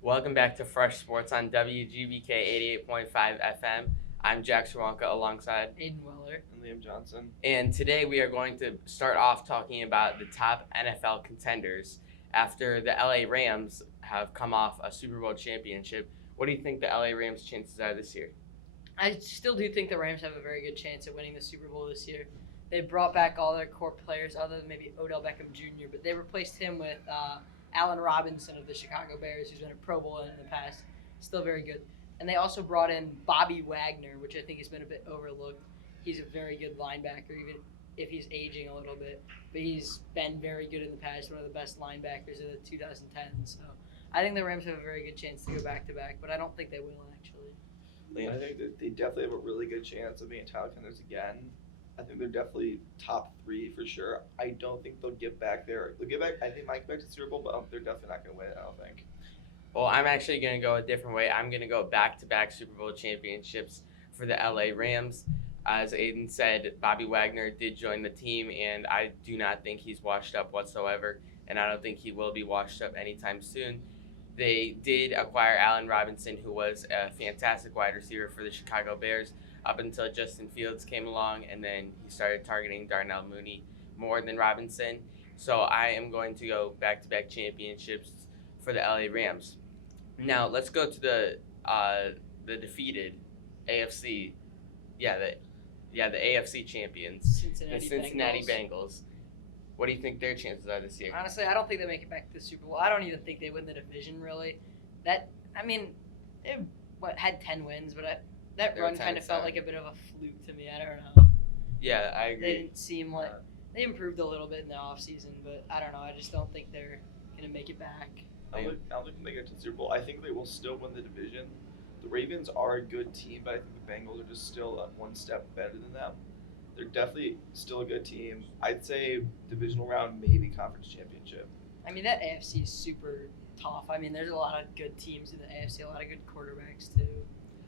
Welcome back to Fresh Sports on WGBK 88.5 FM. I'm Jack Swanka alongside Aiden Weller. And Liam Johnson. And today we are going to start off talking about the top NFL contenders after the LA Rams have come off a Super Bowl championship. What do you think the LA Rams' chances are this year? I still do think the Rams have a very good chance at winning the Super Bowl this year. They brought back all their core players, other than maybe Odell Beckham Jr., but they replaced him with Allen Robinson of the Chicago Bears, who's been a Pro Bowler in the past. Still very good. And they also brought in Bobby Wagner, which I think has been a bit overlooked. He's a very good linebacker, even if he's aging a little bit. But he's been very good in the past, one of the best linebackers of the 2010s. So I think the Rams have a very good chance to go back-to-back, but I don't think they will, actually. I think that they definitely have a really good chance of being title contenders again. I think they're definitely top three for sure. I don't think they'll get back there. They'll get back. I think might get back to the Super Bowl, but they're definitely not going to win it. I don't think. Well, I'm actually going to go a different way. I'm going to go back-to-back Super Bowl championships for the LA Rams. As Aiden said, Bobby Wagner did join the team, and I do not think he's washed up whatsoever, and I don't think he will be washed up anytime soon. They did acquire Allen Robinson, who was a fantastic wide receiver for the Chicago Bears up until Justin Fields came along, and then he started targeting Darnell Mooney more than Robinson. So I am going to go back-to-back championships for the LA Rams. Now let's go to the defeated AFC, the AFC champions, the Cincinnati Bengals. What do you think their chances are this year? Honestly, I don't think they make it back to the Super Bowl. I don't even think they win the division, really. They had 10 wins, but that They were run kind of 10-7. felt like a bit of a fluke to me. I don't know. Yeah, I They agree. didn't seem like they improved a little bit in the offseason, but I don't know. I just don't think they're going to make it back. I don't think they get to the Super Bowl. I think they will still win the division. The Ravens are a good team, but I think the Bengals are just still one step better than them. They're definitely still a good team. I'd say divisional round, maybe conference championship. I mean, that AFC is super tough. I mean, there's a lot of good teams in the AFC, a lot of good quarterbacks, too.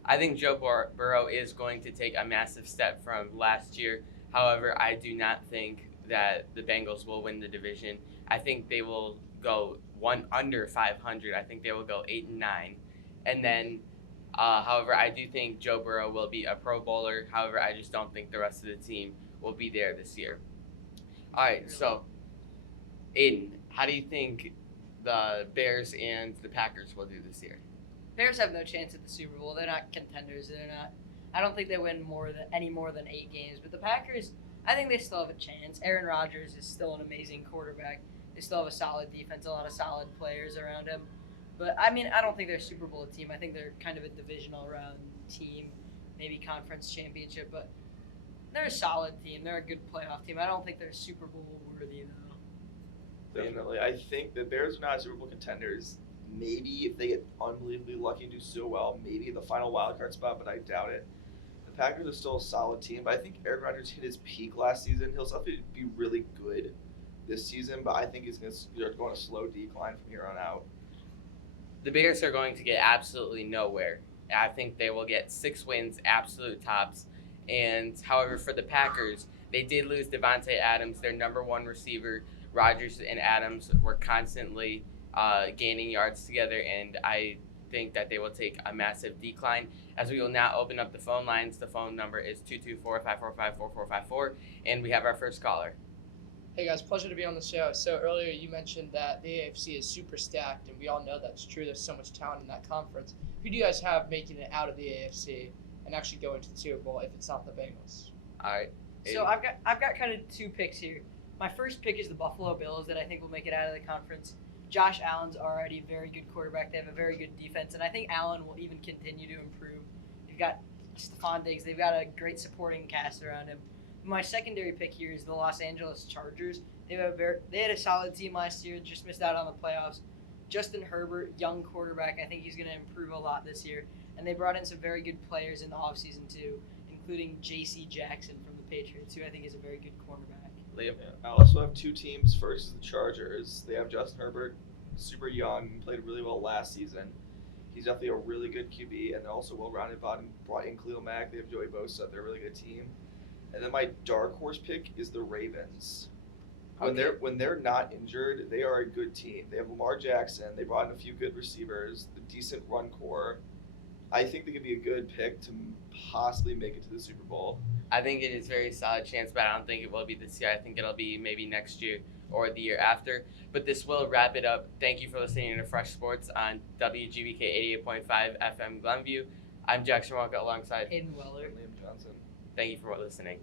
I think Joe Burrow is going to take a massive step from last year. However, I do not think that the Bengals will win the division. I think they will go one under 500. I think they will go 8-9, and then. However, I do think Joe Burrow will be a Pro Bowler. However, I just don't think the rest of the team will be there this year. All right, so Aiden, how do you think the Bears and the Packers will do this year? Bears have no chance at the Super Bowl. They're not contenders. They're not. I don't think they win any more than 8 games. But the Packers, I think they still have a chance. Aaron Rodgers is still an amazing quarterback. They still have a solid defense, a lot of solid players around him. But I mean, I don't think they're a Super Bowl team. I think they're kind of a divisional round team, maybe conference championship. But they're a solid team. They're a good playoff team. I don't think they're Super Bowl worthy though. Definitely. I think the Bears are not Super Bowl contenders. Maybe if they get unbelievably lucky and do so well, maybe the final wild card spot, but I doubt it. The Packers are still a solid team, but I think Aaron Rodgers hit his peak last season. He'll still be really good this season, but I think he's going to start going a slow decline from here on out. The Bears are going to get absolutely nowhere. I think they will get 6 wins, absolute tops. And however, for the Packers, they did lose Devontae Adams, their number one receiver. Rodgers and Adams were constantly gaining yards together, and I think that they will take a massive decline. As we will now open up the phone lines, the phone number is 224-545-4454, and we have our first caller. Hey guys, pleasure to be on the show. So earlier you mentioned that the AFC is super stacked, and we all know that's true. There's so much talent in that conference. Who do you guys have making it out of the AFC and actually going to the Super Bowl if it's not the Bengals? All right. So I've got kind of 2 picks here. My first pick is the Buffalo Bills that I think will make it out of the conference. Josh Allen's already a very good quarterback. They have a very good defense, and I think Allen will even continue to improve. They've got Stephon Diggs. They've got a great supporting cast around him. My secondary pick here is the Los Angeles Chargers. They had a solid team last year, just missed out on the playoffs. Justin Herbert, young quarterback, I think he's going to improve a lot this year. And they brought in some very good players in the offseason too, including J.C. Jackson from the Patriots, who I think is a very good cornerback. Liam. I also have 2 teams. First is the Chargers. They have Justin Herbert, super young, played really well last season. He's definitely a really good QB, and they're also well-rounded. Brought in Khalil Mack. They have Joey Bosa. They're a really good team. And then my dark horse pick is the Ravens. when they're not injured, they are a good team. They have Lamar Jackson. They brought in a few good receivers, a decent run core. I think they could be a good pick to possibly make it to the Super Bowl. I think it is a very solid chance, but I don't think it will be this year. I think it'll be maybe next year or the year after. But this will wrap it up. Thank you for listening to Fresh Sports on WGBK 88.5 FM Glenview. I'm Jackson Walker alongside. Hayden Weller. Liam Johnson. Thank you for listening.